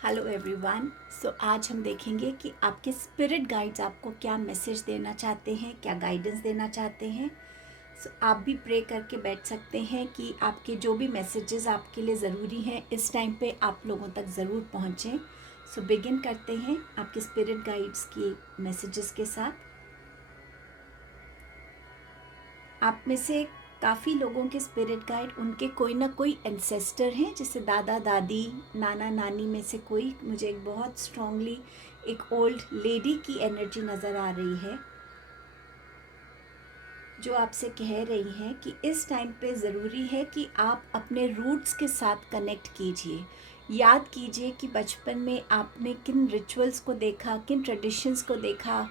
Hello everyone. आज हम देखेंगे कि आपके स्पिरिट गाइड्स आपको क्या मैसेज देना चाहते हैं, क्या गाइडेंस देना चाहते हैं। आप भी प्रे करके बैठ सकते हैं कि आपके जो भी मैसेजेस आपके लिए ज़रूरी हैं इस टाइम पे आप लोगों तक ज़रूर पहुँचें। बिगिन करते हैं आपके स्पिरिट गाइड्स की मैसेजेस के साथ। आप में से काफ़ी लोगों के स्पिरिट गाइड उनके कोई ना कोई एंसेस्टर हैं, जैसे दादा दादी, नाना नानी में से कोई। मुझे एक बहुत स्ट्रांगली एक ओल्ड लेडी की एनर्जी नज़र आ रही है जो आपसे कह रही हैं कि इस टाइम पे ज़रूरी है कि आप अपने रूट्स के साथ कनेक्ट कीजिए। याद कीजिए कि बचपन में आपने किन रिचुअल्स को देखा, किन ट्रेडिशंस को देखा,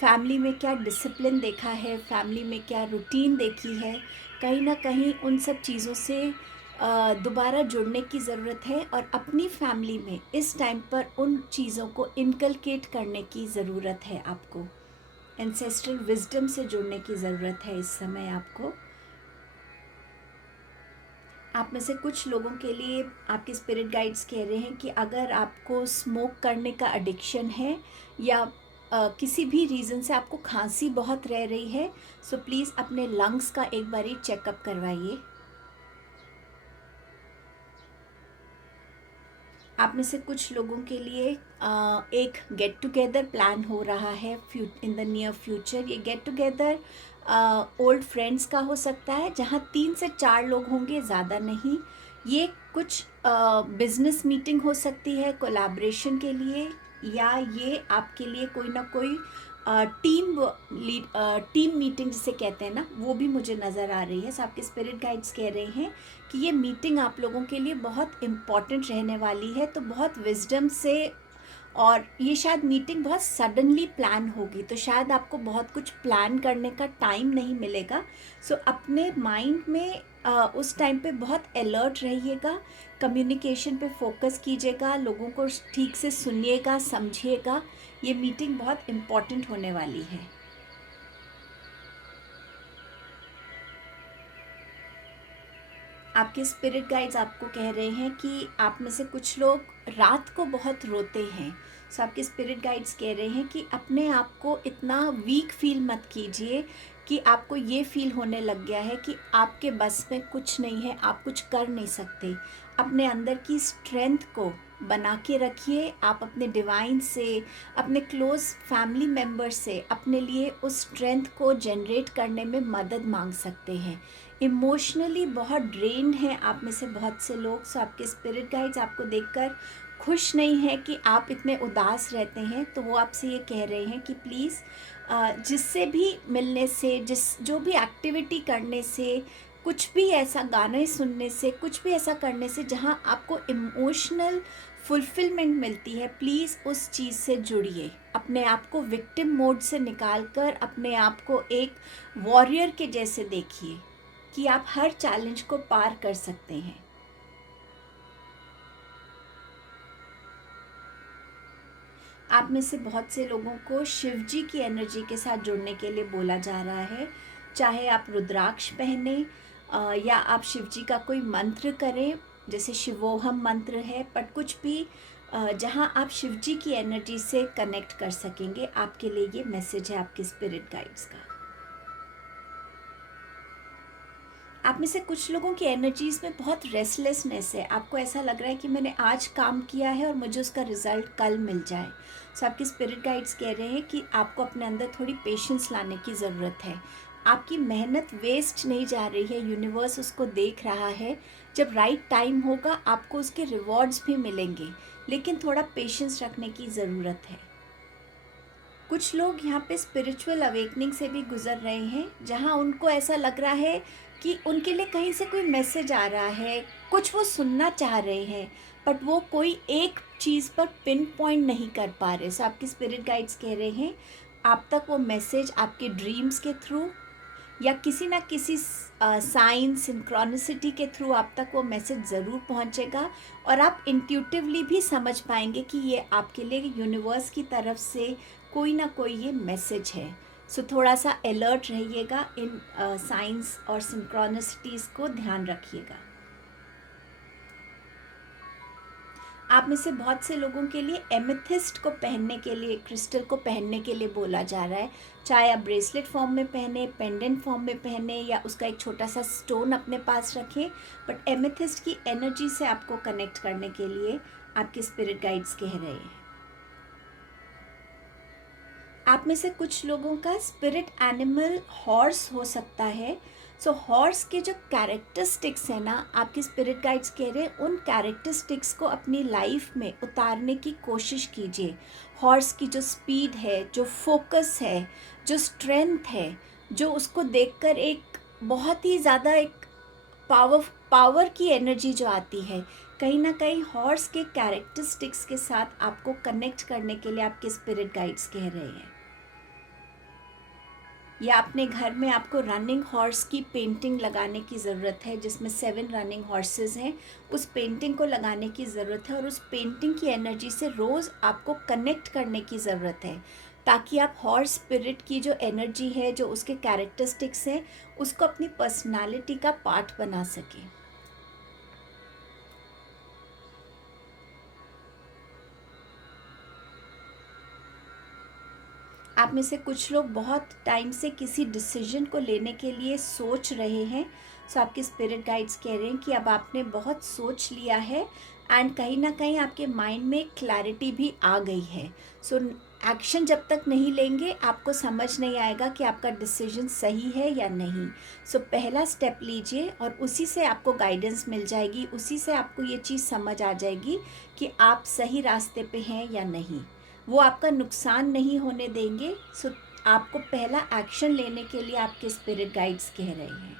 फैमिली में क्या डिसिप्लिन देखा है, फैमिली में क्या रूटीन देखी है। कहीं ना कहीं उन सब चीज़ों से दोबारा जुड़ने की ज़रूरत है और अपनी फैमिली में इस टाइम पर उन चीज़ों को इनकलकेट करने की ज़रूरत है। आपको एंसेस्ट्रल विजडम से जुड़ने की ज़रूरत है इस समय आपको। आप में से कुछ लोगों के लिए आपके स्पिरिट गाइड्स कह रहे हैं कि अगर आपको स्मोक करने का एडिक्शन है या किसी भी रीज़न से आपको खांसी बहुत रह रही है, प्लीज़ अपने लंग्स का एक बारी चेकअप करवाइए। आप में से कुछ लोगों के लिए एक गेट टुगेदर प्लान हो रहा है इन द नियर फ्यूचर। ये गेट टुगेदर ओल्ड फ्रेंड्स का हो सकता है, जहाँ 3 से 4 लोग होंगे, ज़्यादा नहीं। ये कुछ बिजनेस मीटिंग हो सकती है कोलैबोरेशन के लिए, या ये आपके लिए कोई ना कोई टीम मीटिंग जिसे कहते हैं ना, वो भी मुझे नज़र आ रही है। आपके स्पिरिट गाइड्स कह रहे हैं कि ये मीटिंग आप लोगों के लिए बहुत इम्पॉर्टेंट रहने वाली है, तो बहुत विजडम से। और ये शायद मीटिंग बहुत सडनली प्लान होगी, तो शायद आपको बहुत कुछ प्लान करने का टाइम नहीं मिलेगा। अपने माइंड में उस टाइम पे बहुत अलर्ट रहिएगा, कम्युनिकेशन पे फोकस कीजिएगा, लोगों को ठीक से सुनिएगा, समझिएगा। ये मीटिंग बहुत इम्पॉर्टेंट होने वाली है। आपके स्पिरिट गाइड्स आपको कह रहे हैं कि आप में से कुछ लोग रात को बहुत रोते हैं। आपके स्पिरिट गाइड्स कह रहे हैं कि अपने आप को इतना वीक फील मत कीजिए कि आपको ये फील होने लग गया है कि आपके बस में कुछ नहीं है, आप कुछ कर नहीं सकते। अपने अंदर की स्ट्रेंथ को बना के रखिए। आप अपने डिवाइन से, अपने क्लोज फैमिली मेम्बर से अपने लिए उस स्ट्रेंथ को जनरेट करने में मदद मांग सकते हैं। इमोशनली बहुत ड्रेन्ड हैं आप में से बहुत से लोग। आपके स्पिरिट गाइड्स आपको देखकर खुश नहीं है कि आप इतने उदास रहते हैं, तो वो आपसे ये कह रहे हैं कि प्लीज़ जिससे भी मिलने से, जो भी एक्टिविटी करने से, कुछ भी ऐसा गाने सुनने से, कुछ भी ऐसा करने से जहाँ आपको इमोशनल फुलफिलमेंट मिलती है, प्लीज़ उस चीज़ से जुड़िए। अपने आप को विक्टिम मोड से निकाल कर अपने आप को एक वॉरियर के जैसे देखिए कि आप हर चैलेंज को पार कर सकते हैं। आप में से बहुत से लोगों को शिव जी की एनर्जी के साथ जुड़ने के लिए बोला जा रहा है। चाहे आप रुद्राक्ष पहने या आप शिव जी का कोई मंत्र करें, जैसे शिवोहम मंत्र है, बट कुछ भी जहां आप शिव जी की एनर्जी से कनेक्ट कर सकेंगे, आपके लिए ये मैसेज है आपके स्पिरिट गाइड्स का। आप में से कुछ लोगों की एनर्जीज़ में बहुत रेस्टलेसनेस है। आपको ऐसा लग रहा है कि मैंने आज काम किया है और मुझे उसका रिजल्ट कल मिल जाए। आपके स्पिरिट गाइड्स कह रहे हैं कि आपको अपने अंदर थोड़ी पेशेंस लाने की ज़रूरत है। आपकी मेहनत वेस्ट नहीं जा रही है, यूनिवर्स उसको देख रहा है। जब राइट टाइम होगा आपको उसके रिवॉर्ड्स भी मिलेंगे, लेकिन थोड़ा पेशेंस रखने की ज़रूरत है। कुछ लोग यहाँ पे स्पिरिचुअल अवेकनिंग से भी गुजर रहे हैं, जहाँ उनको ऐसा लग रहा है कि उनके लिए कहीं से कोई मैसेज आ रहा है, कुछ वो सुनना चाह रहे हैं, बट वो कोई एक चीज़ पर पिन पॉइंट नहीं कर पा रहे। आपके स्पिरिट गाइड्स कह रहे हैं आप तक वो मैसेज आपके ड्रीम्स के थ्रू या किसी ना किसी साइन सिंक्रोनिसिटी के थ्रू आप तक वो मैसेज ज़रूर पहुंचेगा, और आप इंट्यूटिवली भी समझ पाएंगे कि ये आपके लिए यूनिवर्स की तरफ से कोई ना कोई ये मैसेज है। थोड़ा सा अलर्ट रहिएगा, इन साइंस और सिंक्रोनिसिटीज़ को ध्यान रखिएगा। आप में से बहुत से लोगों के लिए एमेथिस्ट को पहनने के लिए, क्रिस्टल को पहनने के लिए बोला जा रहा है। चाहे आप ब्रेसलेट फॉर्म में पहने, पेंडेंट फॉर्म में पहने, या उसका एक छोटा सा स्टोन अपने पास रखें, बट एमेथिस्ट की एनर्जी से आपको कनेक्ट करने के लिए आपके स्पिरिट गाइड्स कह रहे हैं। आप में से कुछ लोगों का स्पिरिट एनिमल हॉर्स हो सकता है। सो हॉर्स के जो कैरेक्टरिस्टिक्स है ना, आपके स्पिरिट गाइड्स कह रहे हैं उन कैरेक्टरिस्टिक्स को अपनी लाइफ में उतारने की कोशिश कीजिए। हॉर्स की जो स्पीड है, जो फोकस है, जो स्ट्रेंथ है, जो उसको देखकर एक बहुत ही ज़्यादा एक पावर की एनर्जी जो आती है, कहीं ना कहीं हॉर्स के कैरेक्टरिस्टिक्स के साथ आपको कनेक्ट करने के लिए आपके स्पिरिट गाइड्स कह रहे हैं। या अपने घर में आपको रनिंग हॉर्स की पेंटिंग लगाने की ज़रूरत है, जिसमें 7 रनिंग हॉर्सेस हैं। उस पेंटिंग को लगाने की ज़रूरत है और उस पेंटिंग की एनर्जी से रोज़ आपको कनेक्ट करने की ज़रूरत है, ताकि आप हॉर्स स्पिरिट की जो एनर्जी है, जो उसके कैरेक्टरिस्टिक्स हैं, उसको अपनी पर्सनालिटी का पार्ट बना सकें। आप में से कुछ लोग बहुत टाइम से किसी डिसीजन को लेने के लिए सोच रहे हैं। सो आपके स्पिरिट गाइड्स कह रहे हैं कि अब आपने बहुत सोच लिया है एंड कहीं ना कहीं आपके माइंड में क्लैरिटी भी आ गई है। सो एक्शन जब तक नहीं लेंगे आपको समझ नहीं आएगा कि आपका डिसीजन सही है या नहीं। सो पहला स्टेप लीजिए और उसी से आपको गाइडेंस मिल जाएगी, उसी से आपको ये चीज़ समझ आ जाएगी कि आप सही रास्ते पे हैं या नहीं। वो आपका नुकसान नहीं होने देंगे। सो आपको पहला एक्शन लेने के लिए आपके स्पिरिट गाइड्स कह रहे हैं।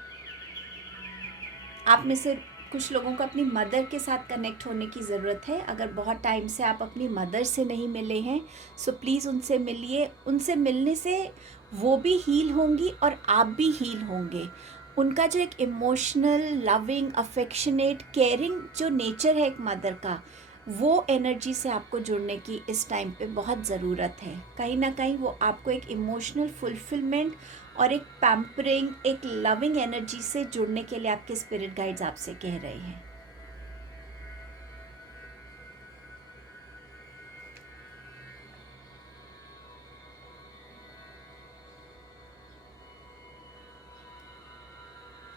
आप में से कुछ लोगों को अपनी मदर के साथ कनेक्ट होने की ज़रूरत है। अगर बहुत टाइम से आप अपनी मदर से नहीं मिले हैं, सो प्लीज़ उनसे मिलिए। उनसे मिलने से वो भी हील होंगी और आप भी हील होंगे। उनका जो एक इमोशनल, लविंग, अफेक्शनेट, केयरिंग जो नेचर है एक मदर का, वो एनर्जी से आपको जुड़ने की इस टाइम पे बहुत ज़रूरत है। कहीं ना कहीं वो आपको एक इमोशनल फुलफिलमेंट और एक पैम्परिंग, एक लविंग एनर्जी से जुड़ने के लिए आपके स्पिरिट गाइड्स आपसे कह रहे हैं।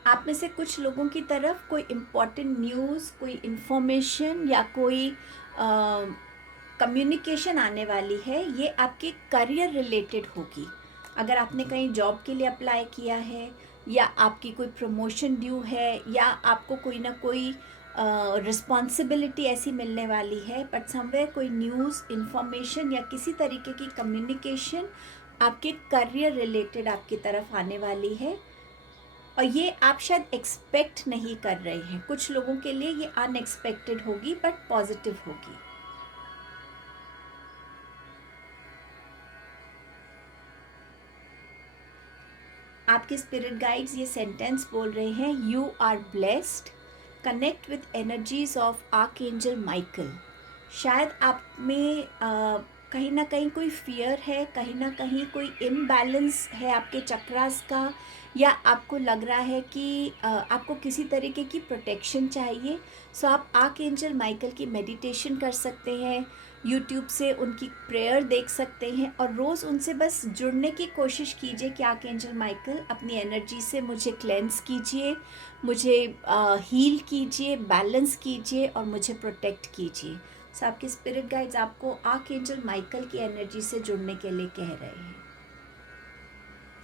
आप में से कुछ लोगों की तरफ कोई इम्पोर्टेंट न्यूज़, कोई इन्फॉर्मेशन या कोई कम्युनिकेशन आने वाली है। ये आपके करियर रिलेटेड होगी। अगर आपने कहीं जॉब के लिए अप्लाई किया है, या आपकी कोई प्रमोशन ड्यू है, या आपको कोई ना कोई रिस्पॉन्सिबिलिटी ऐसी मिलने वाली है, बट समवेयर कोई न्यूज़, इन्फॉर्मेशन या किसी तरीके की कम्युनिकेशन आपके करियर रिलेटेड आपकी तरफ आने वाली है। और ये आप शायद एक्सपेक्ट नहीं कर रहे हैं। कुछ लोगों के लिए ये अनएक्सपेक्टेड होगी, बट पॉजिटिव होगी। आपके स्पिरिट गाइड्स ये सेंटेंस बोल रहे हैं, you are blessed, connect with energies of archangel Michael. शायद आप में कहीं ना कहीं कोई फियर है, कहीं ना कहीं कोई इम्बैलेंस है आपके चक्रास का, या आपको लग रहा है कि आपको किसी तरीके की प्रोटेक्शन चाहिए। सो आप आर्कएंजल माइकल की मेडिटेशन कर सकते हैं, यूट्यूब से उनकी प्रेयर देख सकते हैं, और रोज़ उनसे बस जुड़ने की कोशिश कीजिए कि आर्कएंजल माइकल अपनी एनर्जी से मुझे क्लेंस कीजिए, मुझे हील कीजिए, बैलेंस कीजिए और मुझे प्रोटेक्ट कीजिए। सो आपके स्पिरिट गाइड्स आपको आर्कएंजल माइकल की एनर्जी से जुड़ने के लिए कह रहे हैं।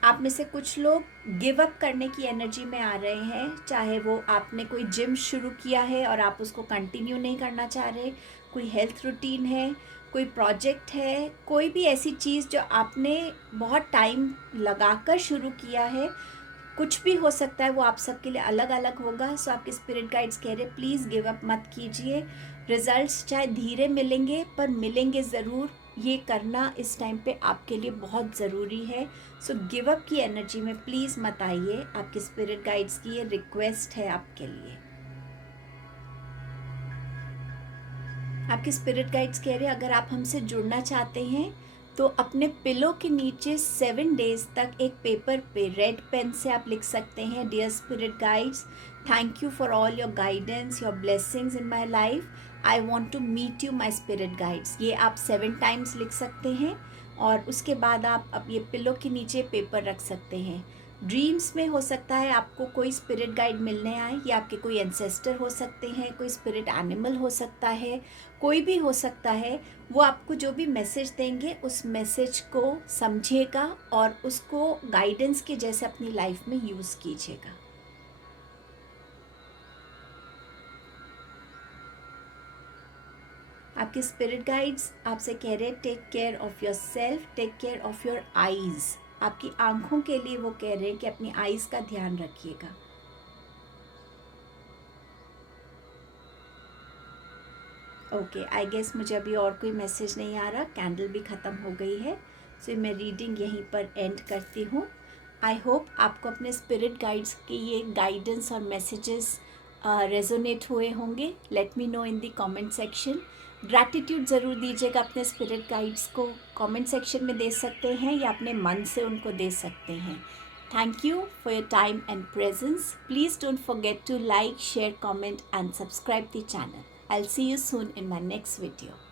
आप में से कुछ लोग गिव अप करने की एनर्जी में आ रहे हैं। चाहे वो आपने कोई जिम शुरू किया है और आप उसको कंटिन्यू नहीं करना चाह रहे, कोई हेल्थ रूटीन है, कोई प्रोजेक्ट है, कोई भी ऐसी चीज़ जो आपने बहुत टाइम लगाकर शुरू किया है, कुछ भी हो सकता है, वो आप सबके लिए अलग अलग होगा। सो आपके स्पिरिट गाइड्स कह रहे प्लीज़ गिव अप मत कीजिए। रिजल्ट्स चाहे धीरे मिलेंगे, पर मिलेंगे ज़रूर। ये करना इस टाइम पे आपके लिए बहुत ज़रूरी है। सो गिव अप की एनर्जी में प्लीज़ मत आइए। आपके स्पिरिट गाइड्स की ये रिक्वेस्ट है आपके लिए। आपके स्पिरिट गाइड्स कह रहे हैं अगर आप हमसे जुड़ना चाहते हैं तो अपने पिलो के नीचे 7 डेज तक एक पेपर पे रेड पेन से आप लिख सकते हैं, dear spirit guides, thank you for all your guidance, your blessings in my life. I want to meet you my spirit guides. ये आप 7 टाइम्स लिख सकते हैं और उसके बाद आप अब ये पिलो के नीचे पेपर रख सकते हैं। ड्रीम्स में हो सकता है आपको कोई स्पिरिट गाइड मिलने आए, या आपके कोई एंसेस्टर हो सकते हैं, कोई स्पिरिट एनिमल हो सकता है, कोई भी हो सकता है। वो आपको जो भी मैसेज देंगे उस मैसेज को समझिएगा और उसको गाइडेंस के जैसे अपनी लाइफ में यूज़ कीजिएगा। आपके स्पिरिट गाइड्स आपसे कह रहे हैं take care of your self, take care of your eyes. आपकी आँखों के लिए वो कह रहे हैं कि अपनी आईज़ का ध्यान रखिएगा। ओके, आई गेस मुझे अभी और कोई मैसेज नहीं आ रहा, कैंडल भी ख़त्म हो गई है, सो मैं रीडिंग यहीं पर एंड करती हूँ। आई होप आपको अपने स्पिरिट गाइड्स के ये गाइडेंस और मैसेजेस रेजोनेट हुए होंगे। Let me know in the comment section. Gratitude ज़रूर दीजिएगा अपने स्पिरिट गाइड्स को, कमेंट सेक्शन में दे सकते हैं या अपने मन से उनको दे सकते हैं। Thank you for your time and presence. Please don't forget to like, share, comment and subscribe the channel. I'll see you soon in my next video.